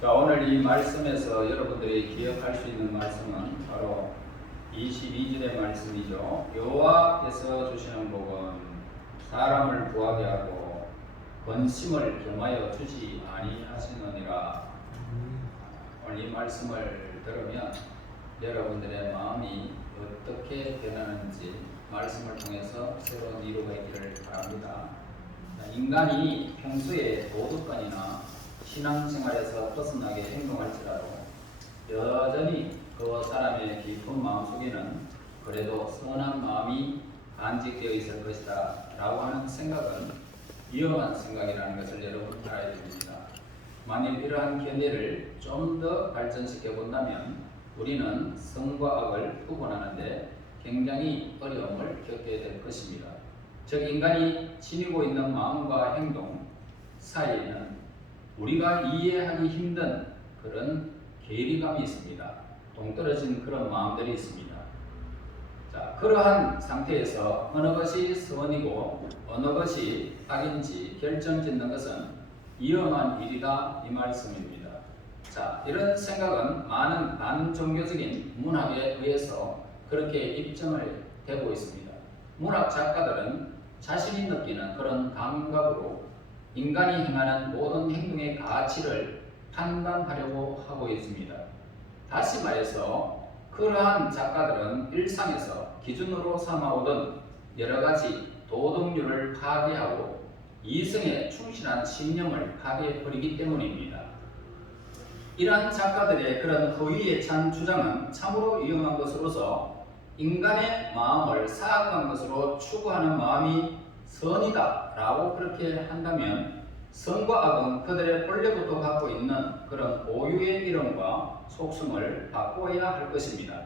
자, 오늘 이 말씀에서 여러분들이 기억할 수 있는 말씀은 바로 22절의 말씀이죠. 여호와께서 주시는 복은 사람을 구하게 하고 번심을 겸하여 주지 아니하시느니라. 오늘 이 말씀을 들으면 여러분들의 마음이 어떻게 변하는지 말씀을 통해서 새로운 이유가 있기를 바랍니다. 인간이 평소에 도덕관이나 신앙생활에서 벗어나게 행동할지라도 여전히 그 사람의 깊은 마음속에는 그래도 선한 마음이 간직되어 있을 것이다 라고 하는 생각은 위험한 생각이라는 것을 여러분 알아야 됩니다. 만일 이러한 견해를 좀 더 발전시켜 본다면 우리는 선과 악을 구분하는데 굉장히 어려움을 겪게 될 것입니다. 즉, 인간이 지니고 있는 마음과 행동 사이에는 우리가 이해하기 힘든 그런 괴리감이 있습니다. 동떨어진 그런 마음들이 있습니다. 자, 그러한 상태에서 어느 것이 선이고 어느 것이 악인지 결정짓는 것은 위험한 일이다 이 말씀입니다. 자, 이런 생각은 많은 반종교적인 문학에 의해서 그렇게 입증을 되고 있습니다. 문학 작가들은 자신이 느끼는 그런 감각으로 인간이 행하는 모든 행동의 가치를 판단하려고 하고 있습니다. 다시 말해서 그러한 작가들은 일상에서 기준으로 삼아오던 여러가지 도덕률을 파괴하고 이성에 충실한 신념을 파괴해버리기 때문입니다. 이러한 작가들의 그런 허위에 찬 주장은 참으로 위험한 것으로서 인간의 마음을 사악한 것으로 추구하는 마음이 선이다 라고 그렇게 한다면 선과 악은 그들의 본래부터 갖고 있는 그런 고유의 이름과 속성을 바꿔야 할 것입니다.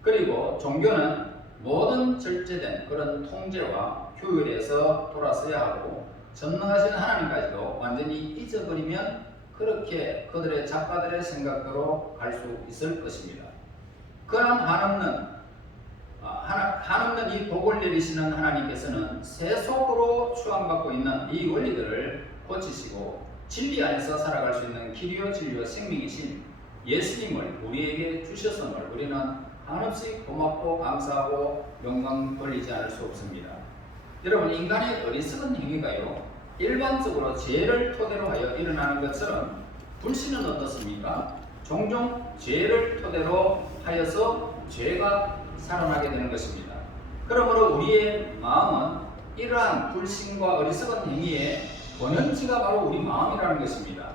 그리고 종교는 모든 절제된 그런 통제와 규율에서 돌아서야 하고 전능하신 하나님까지도 완전히 잊어버리면 그렇게 그들의 작가들의 생각대로 갈 수 있을 것입니다. 그런 한없는 이 복을 내리시는 하나님께서는 세속으로 추앙받고 있는 이 원리들을 고치시고 진리 안에서 살아갈 수 있는 길이요 진리요 생명이신 예수님을 우리에게 주셨음을 우리는 한없이 고맙고 감사하고 영광 돌리지 않을 수 없습니다. 여러분, 인간의 어리석은 행위가요 일반적으로 죄를 토대로 하여 일어나는 것처럼 불신은 어떻습니까? 종종 죄를 토대로 하여서 죄가 살아나게 되는 것입니다. 그러므로 우리의 마음은 이러한 불신과 어리석은 행위의 원형지가 바로 우리 마음이라는 것입니다.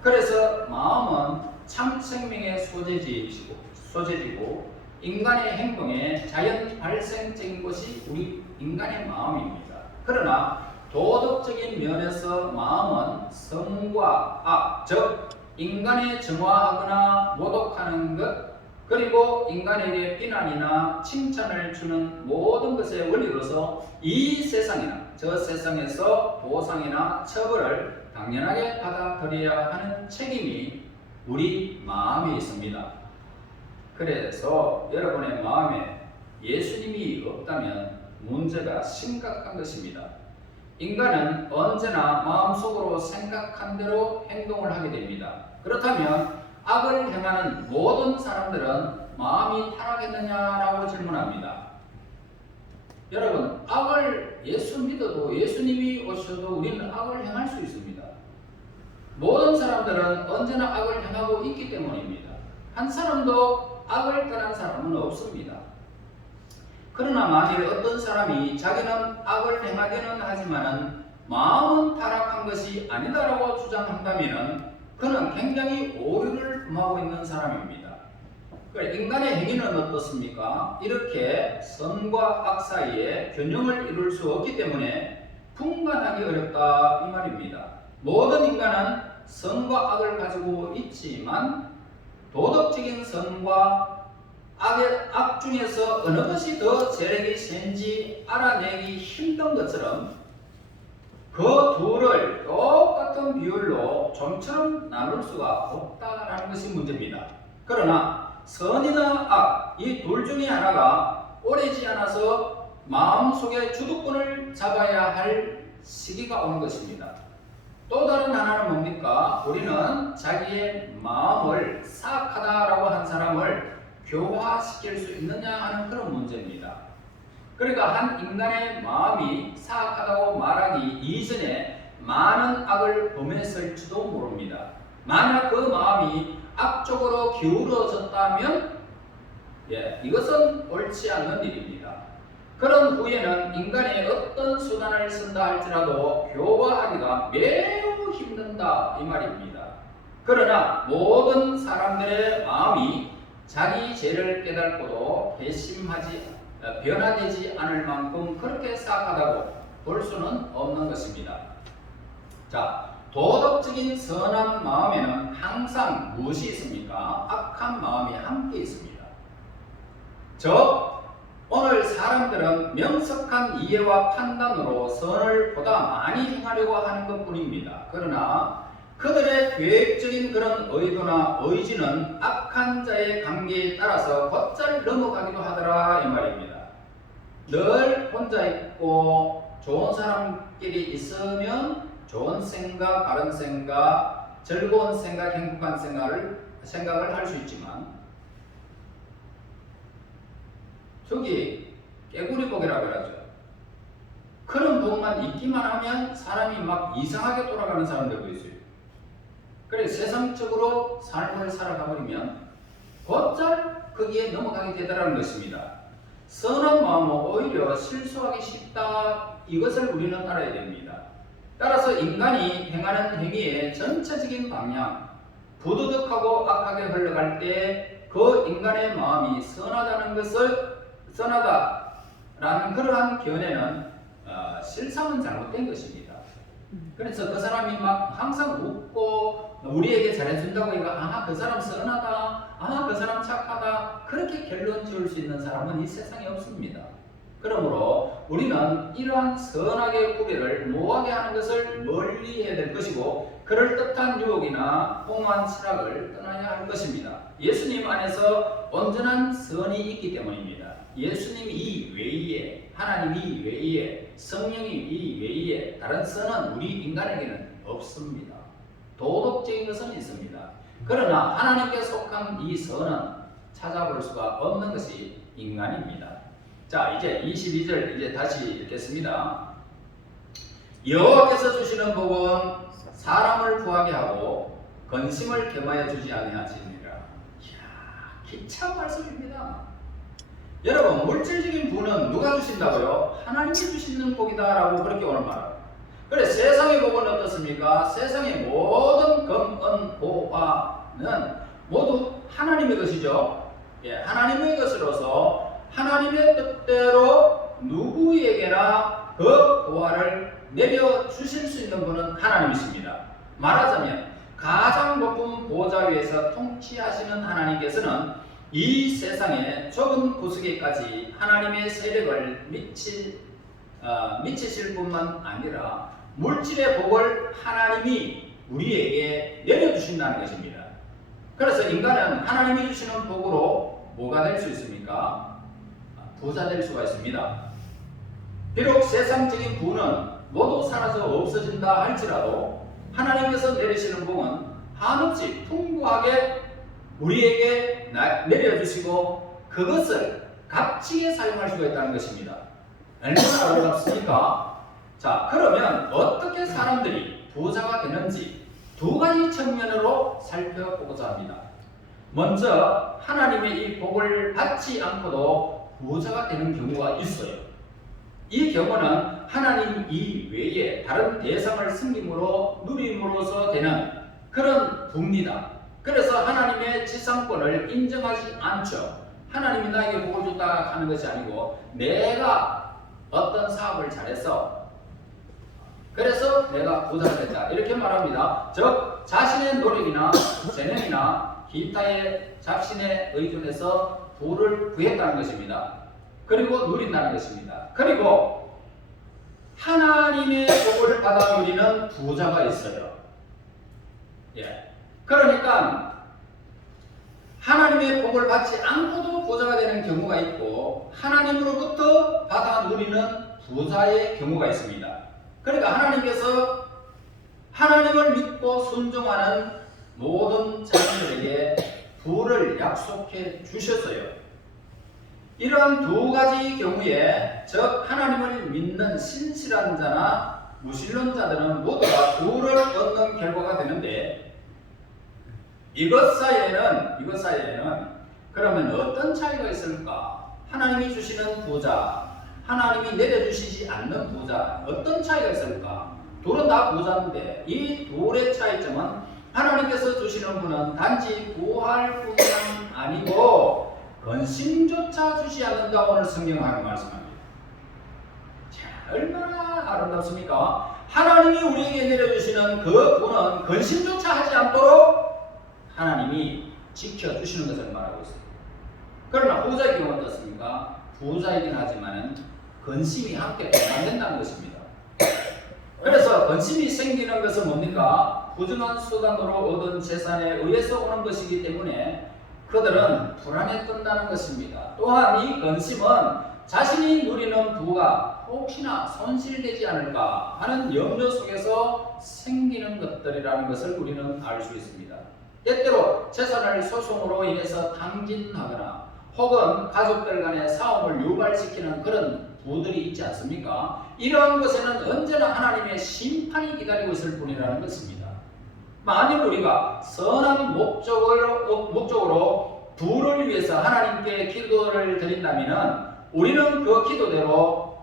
그래서 마음은 참 생명의 소재지고 인간의 행동의 자연 발생적인 것이 우리 인간의 마음입니다. 그러나 도덕적인 면에서 마음은 선과 악, 즉 인간의 정화하거나 모독하는 것, 그리고 인간에게 비난이나 칭찬을 주는 모든 것의 원리로서 이 세상이나 저 세상에서 보상이나 처벌을 당연하게 받아들여야 하는 책임이 우리 마음에 있습니다. 그래서 여러분의 마음에 예수님이 없다면 문제가 심각한 것입니다. 인간은 언제나 마음속으로 생각한 대로 행동을 하게 됩니다. 그렇다면 악을 행하는 모든 사람들은 마음이 타락했느냐라고 질문합니다. 여러분, 악을 예수 믿어도 예수님이 오셔도 우리는 악을 행할 수 있습니다. 모든 사람들은 언제나 악을 행하고 있기 때문입니다. 한 사람도 악을 떠난 사람은 없습니다. 그러나 만일 어떤 사람이 자기는 악을 행하기는 하지만 마음은 타락한 것이 아니다라고 주장한다면 그는 굉장히 오류를 범하고 있는 사람입니다. 인간의 행위는 어떻습니까? 이렇게 선과 악 사이에 균형을 이룰 수 없기 때문에 분간하기 어렵다 이 말입니다. 모든 인간은 선과 악을 가지고 있지만 도덕적인 선과 악 중에서 어느 것이 더 재력이 센지 알아내기 힘든 것처럼 그 둘을 똑같은 비율로 좀처럼 나눌 수가 없다는 것이 문제입니다. 그러나 선이나 악, 이 둘 중에 하나가 오래지 않아서 마음속에 주도권을 잡아야 할 시기가 오는 것입니다. 또 다른 하나는 뭡니까? 우리는 자기의 마음을 사악하다라고 한 사람을 교화시킬 수 있느냐 하는 그런 문제입니다. 그러니까 한 인간의 마음이 사악하다고 말하기 이전에 많은 악을 범했을지도 모릅니다. 만약 그 마음이 악적으로 기울어졌다면 이것은 옳지 않는 일입니다. 그런 후에는 인간이 어떤 수단을 쓴다 할지라도 교화하기가 매우 힘든다 이 말입니다. 그러나 모든 사람들의 마음이 자기 죄를 깨닫고도 변화되지 않을 만큼 그렇게 사악하다고 볼 수는 없는 것입니다. 자, 도덕적인 선한 마음에는 항상 무엇이 있습니까? 악한 마음이 함께 있습니다. 오늘 사람들은 명석한 이해와 판단으로 선을 보다 많이 행하려고 하는 것 뿐입니다. 그러나 그들의 계획적인 그런 의도나 의지는 악한 자의 관계에 따라서 곧잘 넘어가기도 하더라 이 말입니다. 늘 혼자 있고 좋은 사람끼리 있으면 좋은 생각, 바른 생각, 즐거운 생각, 행복한 생각을 할 수 있지만 저기 깨구리복이라고 하죠. 그런 복만 있기만 하면 사람이 막 이상하게 돌아가는 사람들도 있어요. 그래 세상적으로 삶을 살아가버리면 곧잘 거기에 넘어가게 되더라는 것입니다. 선한 마음은 오히려 실수하기 쉽다 이것을 우리는 알아야 됩니다. 따라서 인간이 행하는 행위의 전체적인 방향, 부도덕하고 악하게 흘러갈 때 그 인간의 마음이 선하다는 선하다라는 그러한 견해는 실상은 잘못된 것입니다. 그래서 그 사람이 막 항상 웃고 우리에게 잘해준다고 해가 그 사람 선하다, 그 사람 착하다 그렇게 결론 지을 수 있는 사람은 이 세상에 없습니다. 그러므로 우리는 이러한 선악의 구별을 모호하게 하는 것을 멀리 해야 될 것이고 그럴듯한 유혹이나 공허한 철학을 떠나야 할 것입니다. 예수님 안에서 온전한 선이 있기 때문입니다. 예수님 이외에, 하나님 이외에, 성령이 이외에 다른 선은 우리 인간에게는 없습니다. 도덕적인 것은 있습니다. 그러나 하나님께 속한 이 선은 찾아볼 수가 없는 것이 인간입니다. 자, 이제 22절 이제 다시 읽겠습니다. 여호와께서 주시는 복은 사람을 구하게 하고 건심을 겸하여 주지 아니하시니라. 이야, 기참 말씀입니다. 여러분, 물질적인 부는 누가 주신다고요? 하나님이 주시는 복이다라고 그렇게 오늘 말합니다. 그래, 세상의 복은 어떻습니까? 세상의 모든 금은 보화는 모두 하나님의 것이죠. 하나님의 것으로서 하나님의 뜻대로 누구에게나 그 보화를 내려주실 수 있는 분은 하나님이십니다. 말하자면 가장 높은 보좌 위에서 통치하시는 하나님께서는 이 세상의 좁은 구석에까지 하나님의 세력을 미치실 뿐만 아니라 물질의 복을 하나님이 우리에게 내려주신다는 것입니다. 그래서 인간은 하나님이 주시는 복으로 뭐가 될 수 있습니까? 부자 될 수가 있습니다. 비록 세상적인 부는 모두 사라져 없어진다 할지라도 하나님께서 내리시는 복은 한없이 풍부하게 우리에게 내려주시고 그것을 값지게 사용할 수가 있다는 것입니다. 얼마나 어렵습니까? 자, 그러면 어떻게 사람들이 부자가 되는지 두 가지 측면으로 살펴보고자 합니다. 먼저 하나님의 이 복을 받지 않고도 부자가 되는 경우가 있어요. 이 경우는 하나님 이외에 다른 대상을 섬김으로 누림으로써 되는 그런 부입니다. 그래서 하나님의 지상권을 인정하지 않죠. 하나님이 나에게 복을 줬다 하는 것이 아니고 내가 어떤 사업을 잘해서 그래서 내가 부자가 됐다 이렇게 말합니다. 즉 자신의 노력이나 재능이나 기타의 자신에 의존해서 부를 구했다는 것입니다. 그리고 누린다는 것입니다. 그리고 하나님의 복을 받아 누리는 부자가 있어요. 그러니까 하나님의 복을 받지 않고도 부자가 되는 경우가 있고 하나님으로부터 받아 누리는 부자의 경우가 있습니다. 그러니까 하나님께서 하나님을 믿고 순종하는 모든 자녀들에게 부를 약속해 주셨어요. 이런 두 가지 경우에 즉 하나님을 믿는 신실한 자나 무신론자들은 모두가 부를 얻는 결과가 되는데 이것 사이에는 그러면 어떤 차이가 있을까? 하나님이 주시는 부자, 하나님이 내려주시지 않는 부자, 어떤 차이가 있을까? 둘은 다 부자인데 이 둘의 차이점은 하나님께서 주시는 분은 단지 구할 뿐만 아니고 근심조차 주지 않는다. 오늘 성경하는 말씀합니다. 자, 얼마나 아름답습니까? 하나님이 우리에게 내려주시는 그 분은 근심조차 하지 않도록 하나님이 지켜주시는 것을 말하고 있습니다. 그러나 부자의 경우는 어떻습니까? 부자이긴 하지만 근심이 함께 안 된다는 것입니다. 그래서 근심이 생기는 것은 뭡니까? 부정한 수단으로 얻은 재산에 의해서 오는 것이기 때문에 그들은 불안에 뜬다는 것입니다. 또한 이 근심은 자신이 누리는 부가 혹시나 손실되지 않을까 하는 염려 속에서 생기는 것들이라는 것을 우리는 알 수 있습니다. 때때로 재산을 소송으로 인해서 탕진하거나 혹은 가족들 간의 싸움을 유발시키는 그런 부들이 있지 않습니까? 이러한 것에는 언제나 하나님의 심판이 기다리고 있을 뿐이라는 것입니다. 만일 우리가 선한 목적으로 부를 위해서 하나님께 기도를 드린다면 우리는 그 기도대로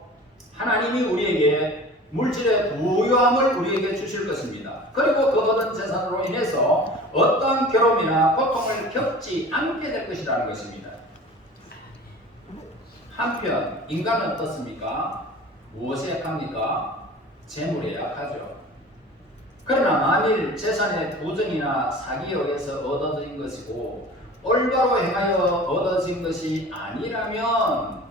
하나님이 우리에게 물질의 부유함을 우리에게 주실 것입니다. 그리고 그 얻은 재산으로 인해서 어떠한 괴로움이나 고통을 겪지 않게 될 것이라는 것입니다. 한편 인간은 어떻습니까? 무엇에 약합니까? 재물에 약하죠. 그러나 만일 재산의 부정이나 사기에 의해서 얻어진 것이고 올바로 행하여 얻어진 것이 아니라면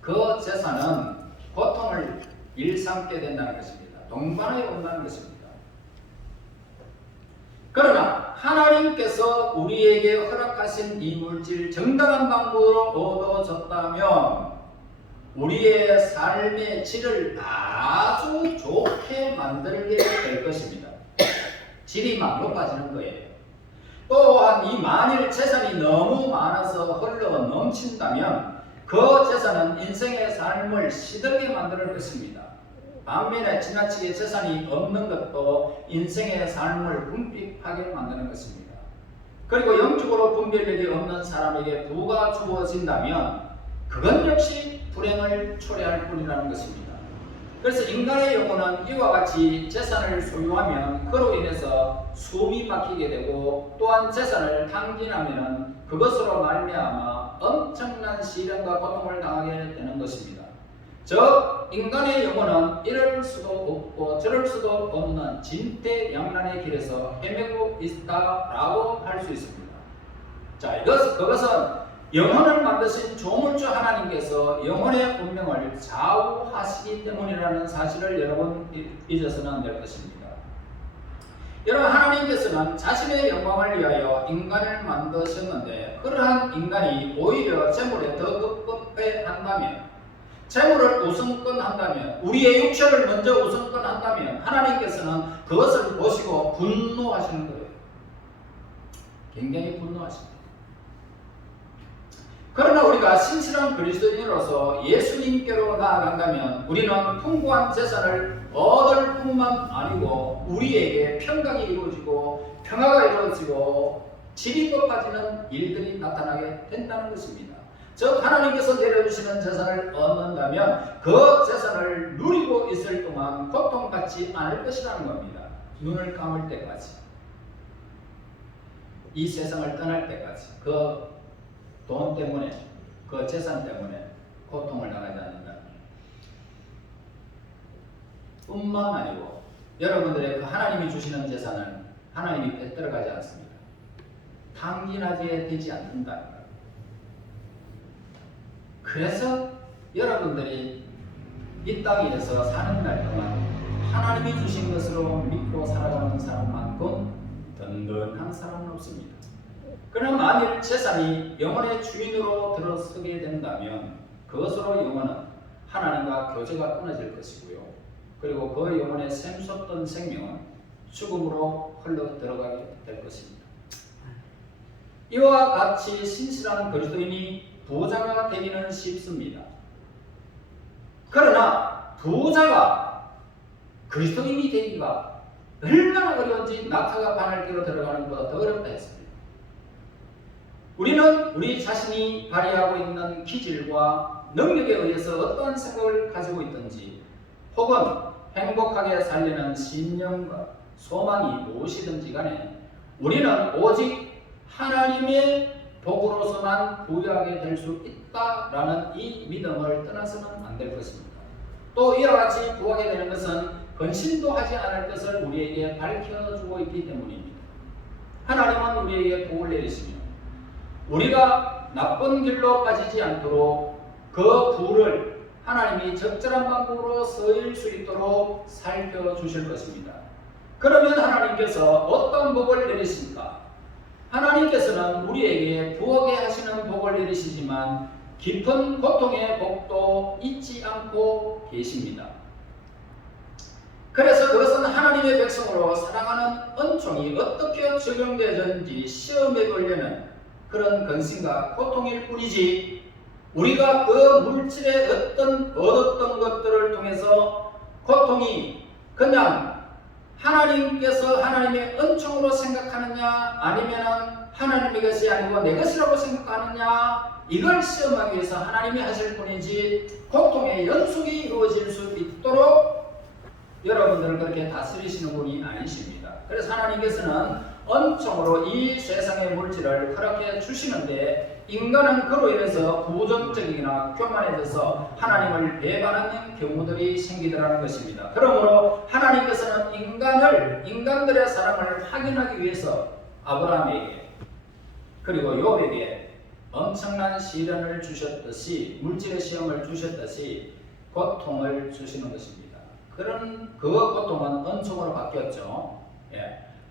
그 재산은 고통을 일삼게 된다는 것입니다. 동반하여 온다는 것입니다. 그러나 하나님께서 우리에게 허락하신 이 물질 정당한 방법으로 얻어졌다면 우리의 삶의 질을 아주 좋게 만들게 될 것입니다. 질이 막 높아지는 거예요. 또한 이 만일 재산이 너무 많아서 흘러 넘친다면 그 재산은 인생의 삶을 시들게 만들 것입니다. 반면에 지나치게 재산이 없는 것도 인생의 삶을 궁핍하게 만드는 것입니다. 그리고 영적으로 분별력이 없는 사람에게 부가 주어진다면 그건 역시 불행을 초래할 뿐이라는 것입니다. 그래서 인간의 영혼은 이와 같이 재산을 소유하면 그로 인해서 숨이 막히게 되고 또한 재산을 탕진하면 그것으로 말미암아 엄청난 시련과 고통을 당하게 되는 것입니다. 즉 인간의 영혼은 이럴 수도 없고 저럴 수도 없는 진퇴양난의 길에서 헤매고 있다라고 할 수 있습니다. 자, 그것은 영혼을 만드신 조물주 하나님께서 영혼의 운명을 좌우하시기 때문이라는 사실을 여러분 잊어서는 안 될 것입니다. 여러분, 하나님께서는 자신의 영광을 위하여 인간을 만드셨는데 그러한 인간이 오히려 재물에 더 급급해 한다면, 재물을 우선권 한다면, 우리의 육체를 먼저 우선권 한다면 하나님께서는 그것을 보시고 분노하시는 거예요. 굉장히 분노하십니다. 그러나 우리가 신실한 그리스도인으로서 예수님께로 나아간다면 우리는 풍부한 재산을 얻을 뿐만 아니고 우리에게 평강이 이루어지고 평화가 이루어지고 질이 높아지는 일들이 나타나게 된다는 것입니다. 즉 하나님께서 내려주시는 재산을 얻는다면 그 재산을 누리고 있을 동안 고통받지 않을 것이라는 겁니다. 눈을 감을 때까지, 이 세상을 떠날 때까지 그 돈 때문에, 그 재산 때문에 고통을 당하지 않는다. 뿐만 아니고 여러분들의 그 하나님이 주시는 재산은 하나님이 빼들어가지 않습니다. 탕진하게 되지 않는다. 그래서 여러분들이 이 땅에서 사는 날 동안 하나님이 주신 것으로 믿고 살아가는 사람만큼 든든한 사람은 없습니다. 그러나 만일 재산이 영혼의 주인으로 들어서게 된다면 그것으로 영혼은 하나님과 교제가 끊어질 것이고요. 그리고 그 영혼의 샘솟던 생명은 죽음으로 흘러 들어가게 될 것입니다. 이와 같이 신실한 그리스도인이 부자가 되기는 쉽습니다. 그러나 부자가 그리스도인이 되기가 얼마나 어려운지 낙타가 바늘기로 들어가는 것보다 더 어렵다 했습니다. 우리는 우리 자신이 발휘하고 있는 기질과 능력에 의해서 어떠한 생각을 가지고 있든지 혹은 행복하게 살려는 신념과 소망이 무엇이든지 간에 우리는 오직 하나님의 복으로서만 부유하게 될 수 있다라는 이 믿음을 떠나서는 안 될 것입니다. 또 이와 같이 부하게 되는 것은 근심도 하지 않을 것을 우리에게 밝혀주고 있기 때문입니다. 하나님은 우리에게 복을 내리시며 우리가 나쁜 길로 빠지지 않도록 그 부를 하나님이 적절한 방법으로 쓰일 수 있도록 살펴주실 것입니다. 그러면 하나님께서 어떤 복을 내리십니까? 하나님께서는 우리에게 부하게 하시는 복을 내리시지만 깊은 고통의 복도 잊지 않고 계십니다. 그래서 그것은 하나님의 백성으로 사랑하는 은총이 어떻게 적용되는지 시험해 보려는 그런 근심과 고통일 뿐이지 우리가 그 물질의 얻었던 것들을 통해서 고통이 그냥 하나님께서 하나님의 은총으로 생각하느냐 아니면 하나님의 것이 아니고 내 것이라고 생각하느냐 이걸 시험하기 위해서 하나님이 하실 뿐이지 고통의 연속이 이루어질 수 있도록 여러분들을 그렇게 다스리시는 분이 아니십니다. 그래서 하나님께서는 은총으로 이 세상의 물질을 허락해 주시는데 인간은 그로 인해서 부정적이거나 교만해져서 하나님을 배반하는 경우들이 생기더라는 것입니다. 그러므로 하나님께서는 인간들의 사랑을 확인하기 위해서 아브라함에게 그리고 욥에게 엄청난 시련을 주셨듯이 물질의 시험을 주셨듯이 고통을 주시는 것입니다. 그런 그 고통은 은총으로 바뀌었죠.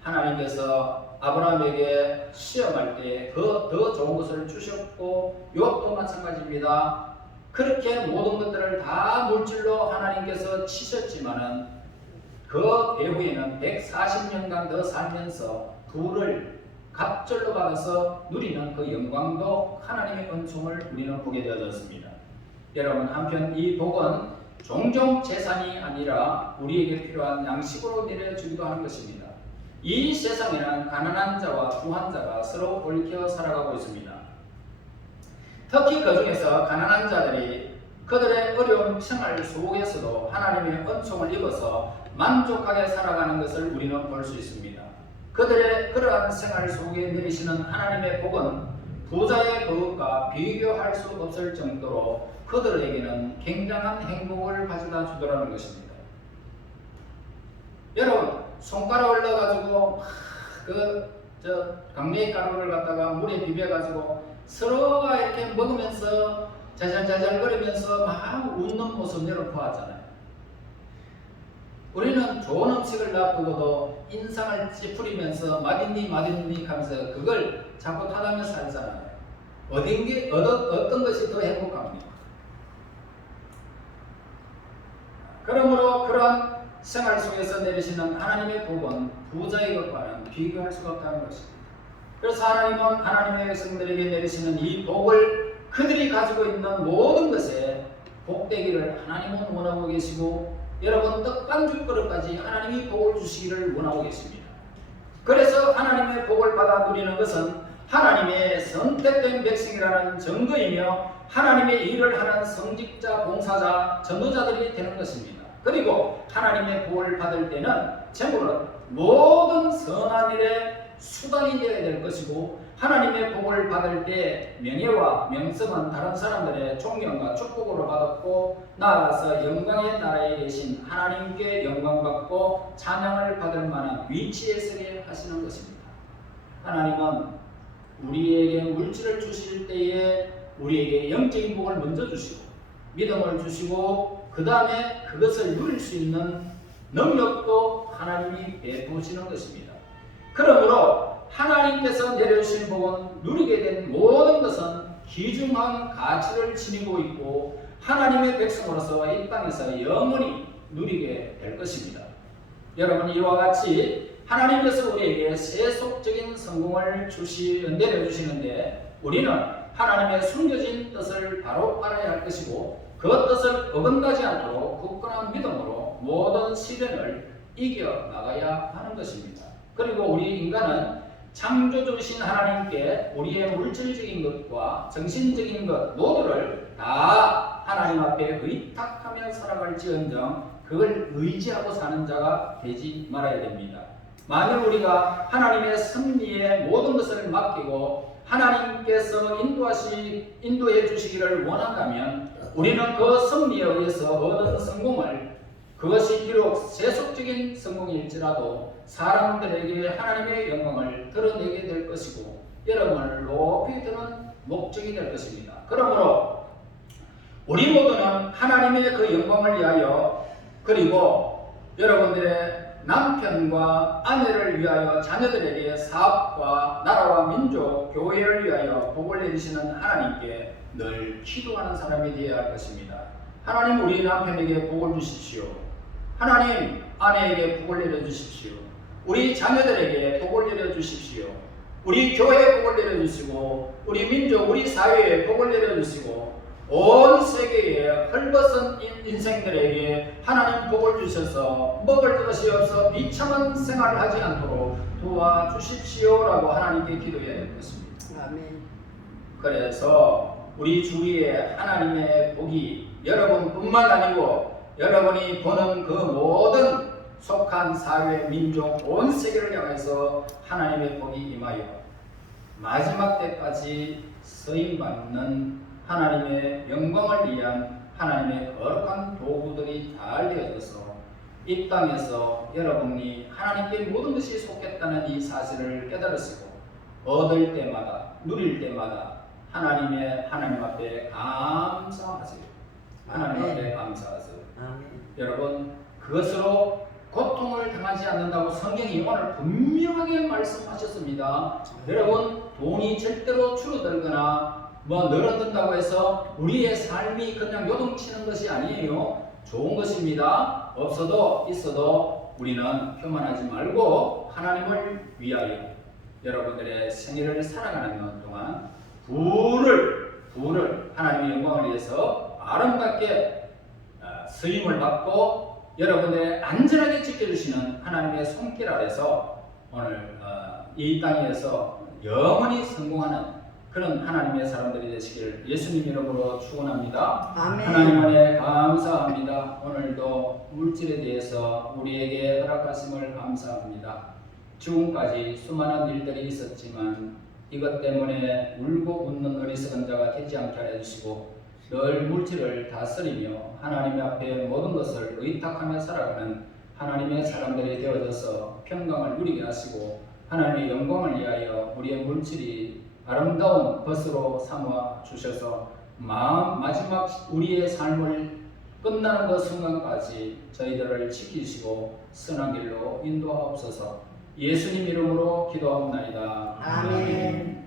하나님께서 아브라함에게 시험할 때 그 더 좋은 것을 주셨고 욥도 마찬가지입니다. 그렇게 모든 것들을 다 물질로 하나님께서 치셨지만은 그 배후에는 140년간 더 살면서 부를 갑절로 받아서 누리는 그 영광도 하나님의 은총을 우리는 보게 되어졌습니다. 여러분 한편 이 복은 종종 재산이 아니라 우리에게 필요한 양식으로 내려주기도 하는 것입니다. 이 세상에는 가난한 자와 부한 자가 서로 얽혀 살아가고 있습니다. 특히 그 중에서 가난한 자들이 그들의 어려운 생활 속에서도 하나님의 은총을 입어서 만족하게 살아가는 것을 우리는 볼 수 있습니다. 그들의 그러한 생활 속에 내리시는 하나님의 복은 부자의 복과 비교할 수 없을 정도로 그들에게는 굉장한 행복을 가져다 주더라는 것입니다. 여러분 손가락을 넣어가지고 강냉이 가루를 갖다가 물에 비벼가지고 서로가 이렇게 먹으면서 자잘자잘거리면서 막 웃는 모습 여러분 보았잖아요. 우리는 좋은 음식을 놔두고도 인상을 찌푸리면서 맛있니 하면서 그걸 자꾸 타다면서 살잖아요. 어떤 것이 더 행복합니까? 그러므로 그러한 생활 속에서 내리시는 하나님의 복은 부자의 것과는 비교할 수가 없다는 것입니다. 그래서 하나님은 하나님의 백성들에게 내리시는 이 복을 그들이 가지고 있는 모든 것에 복되기를 하나님은 원하고 계시고 여러분 떡반죽 그릇까지 하나님이 복을 주시기를 원하고 계십니다. 그래서 하나님의 복을 받아 누리는 것은 하나님의 선택된 백성이라는 증거이며 하나님의 일을 하는 성직자, 봉사자, 전도자들이 되는 것입니다. 그리고 하나님의 복을 받을 때는 재물은 모든 선한 일의 수단이 되어야 될 것이고 하나님의 복을 받을 때 명예와 명성은 다른 사람들의 존경과 축복으로 받았고 나아가서 영광의 나라에 계신 하나님께 영광받고 찬양을 받을 만한 위치에 서게 하시는 것입니다. 하나님은 우리에게 물질을 주실 때에 우리에게 영적인 복을 먼저 주시고 믿음을 주시고 그 다음에 그것을 누릴 수 있는 능력도 하나님이 베푸시는 것입니다. 그러므로 하나님께서 내려주신 복은 누리게 된 모든 것은 귀중한 가치를 지니고 있고 하나님의 백성으로서 이 땅에서 영원히 누리게 될 것입니다. 여러분 이와 같이 하나님께서 우리에게 세속적인 성공을 내려주시는데 우리는 하나님의 숨겨진 뜻을 바로 알아야 할 것이고 그 뜻을 어긋나지 않도록 굳건한 믿음으로 모든 시련을 이겨나가야 하는 것입니다. 그리고 우리 인간은 창조주신 하나님께 우리의 물질적인 것과 정신적인 것 모두를 다 하나님 앞에 의탁하며 살아갈지언정 그걸 의지하고 사는 자가 되지 말아야 됩니다. 만일 우리가 하나님의 섭리에 모든 것을 맡기고 하나님께서 인도해 주시기를 원한다면 우리는 그 섭리에 의해서 얻은 성공을 그것이 비록 세속적인 성공일지라도 사람들에게 하나님의 영광을 드러내게 될 것이고 여러분을 높이 드는 목적이 될 것입니다. 그러므로 우리 모두는 하나님의 그 영광을 위하여 그리고 여러분들의 남편과 아내를 위하여 자녀들에게 사업과 나라와 민족, 교회를 위하여 복을 내리시는 하나님께 늘 기도하는 사람이 되어야 할 것입니다. 하나님 우리 남편에게 복을 주십시오. 하나님 아내에게 복을 내려주십시오. 우리 자녀들에게 복을 내려주십시오. 우리 교회에 복을 내려주시고 우리 민족, 우리 사회에 복을 내려주시고 온 세계에 헐벗은 인생들에게 하나님 복을 주셔서 먹을 것이 없어 비참한 생활을 하지 않도록 도와주십시오라고 하나님께 기도해야 될 것입니다. 아멘. 그래서 우리 주위에 하나님의 복이 여러분뿐만 아니고 여러분이 보는 그 모든 속한 사회, 민족, 온 세계를 향해서 하나님의 복이 임하여 마지막 때까지 쓰임받는 하나님의 영광을 위한 하나님의 거룩한 도구들이 잘 되어져서 이 땅에서 여러분이 하나님께 모든 것이 속했다는 이 사실을 깨달으시고 얻을 때마다 누릴 때마다 하나님 앞에 감사하세요. 하나님 앞에 감사하세요. 아멘. 여러분 그것으로 고통을 당하지 않는다고 성경이 오늘 분명하게 말씀하셨습니다. 여러분 돈이 절대로 줄어들거나 늘어든다고 해서 우리의 삶이 그냥 요동치는 것이 아니에요. 좋은 것입니다. 없어도 있어도 우리는 교만하지 말고 하나님을 위하여 여러분들의 생애를 살아가는 동안 부를 하나님의 영광을 위해서 아름답게 쓰임을 받고 여러분의 안전하게 지켜주시는 하나님의 손길 아래서 오늘 이 땅에서 영원히 성공하는 그런 하나님의 사람들이 되시길 예수님 이름으로 축원합니다. 아멘. 하나님 안에 감사합니다. 오늘도 물질에 대해서 우리에게 허락하심을 감사합니다. 지금까지 수많은 일들이 있었지만 이것 때문에 울고 웃는 어리석은 자가 되지 않게 하여 주시고 늘 물질을 다스리며 하나님 앞에 모든 것을 의탁하며 살아가는 하나님의 사람들이 되어져서 평강을 누리게 하시고 하나님의 영광을 위하여 우리의 물질이 아름다운 것으로 삼아 주셔서 마지막 우리의 삶을 끝나는 그 순간까지 저희들을 지키시고 선한 길로 인도하옵소서. 예수님 이름으로 기도하옵나이다. 아멘.